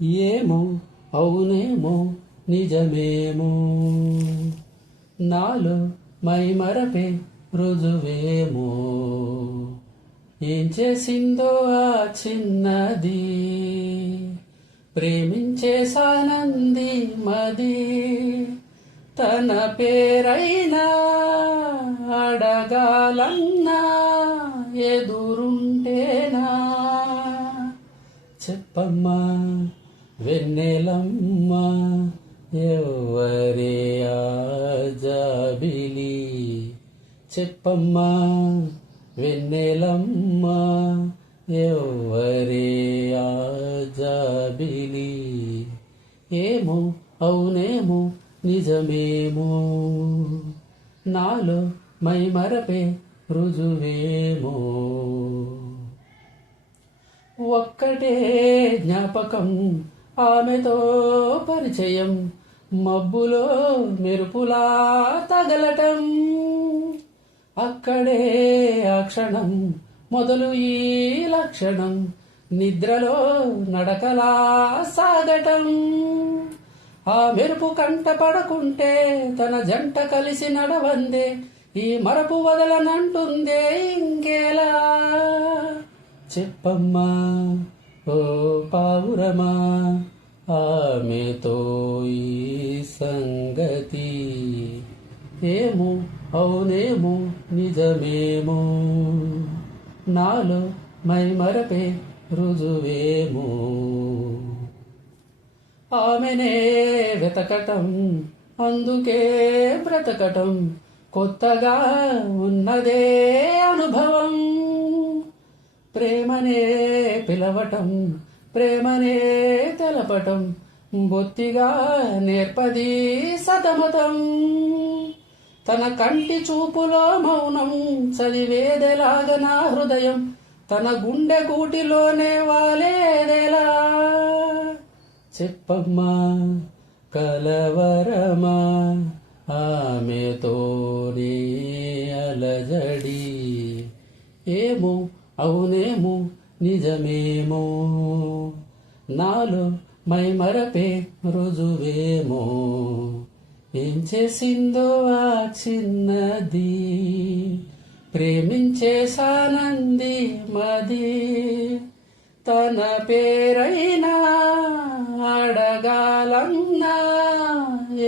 ఏమో అవునేమో నిజమేమో నాలో మైమరపే రుజువేమో ఏం చేసిందో ఆ చిన్నది ప్రేమించేసానంది మది తన పేరైనా అడగాలన్నా ఎదురుంటేనా చెప్పమ్మా వెన్నెలమ్మ ఎవరే ఆజాబిలి చెప్పమ్మా వెన్నెలమ్మ ఎవరే ఆజాబిలి ఏమో అవునేమో నిజమేమో నాలో మైమరపే రుజువేమో ఒక్కటే జ్ఞాపకం ఆమెతో పరిచయం మబ్బులో మెరుపులా తగలటం అక్కడే ఆ క్షణం మొదలు ఈ లక్షణం నిద్రలో నడకలా సాగటం ఆ మెరుపు కంట పడకుంటే తన జంట కలిసి నడవందే ఈ మరపు వదలనంటుందే ఇంకేలా చెప్పమ్మా ఓ పావురమా ఆమెతో ఈ సంగతి ఏమో అవునేమో నిజమేమో నాలో మైమరపే రుజువేమో ఆమెనే వెతకటం అందుకే బ్రతకటం కొత్తగా ఉన్నదే అనుభవం ప్రేమనే పిలవటం ప్రేమనే తెలపటం బొత్తిగా నేర్పది సతమతం తన కంటి చూపులో మౌనం చదివేదెలాగ నా హృదయం తన గుండె గూటిలోనే వాలేదెలా చెప్పమ్మా కలవరమా ఆమెతోనే అలజడి ఏమో అవునేమో నిజమేమో నాలో మైమరపే రుజువేమో ఏం చేసిందో ఆ చిన్నది ప్రేమించేసానంది మది తన పేరైనా అడగాలన్నా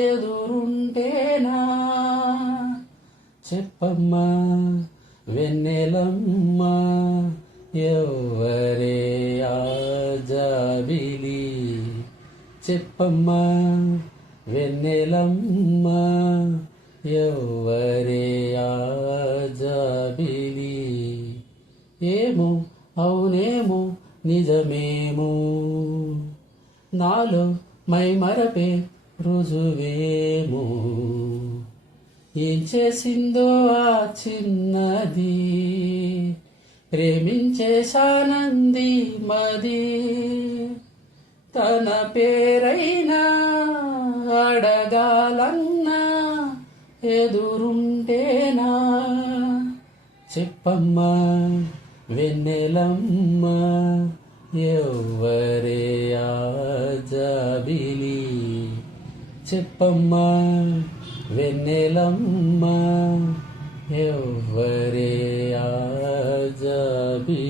ఎదురుంటేనా చెప్పమ్మా వెన్నెలమ్మ ఎవరే ఆజాబిలి చెప్పమ్మా వెన్నెలమ్మ ఎవరే ఆజాబిలి ఏమో అవునేమో నిజమేమో నాలో మైమరపే రుజువేమో ఏం చేసిందో ఆ చిన్నది ప్రేమించేసానంది మది తన పేరైనా అడగాలన్నా ఎదురుంటేనా చెప్పమ్మా వెన్నెలమ్మ ఎవరే ఆజాబిలి చెప్పమ్మా వెన్నెలమ్మ ఎవరే ఆజాబిలి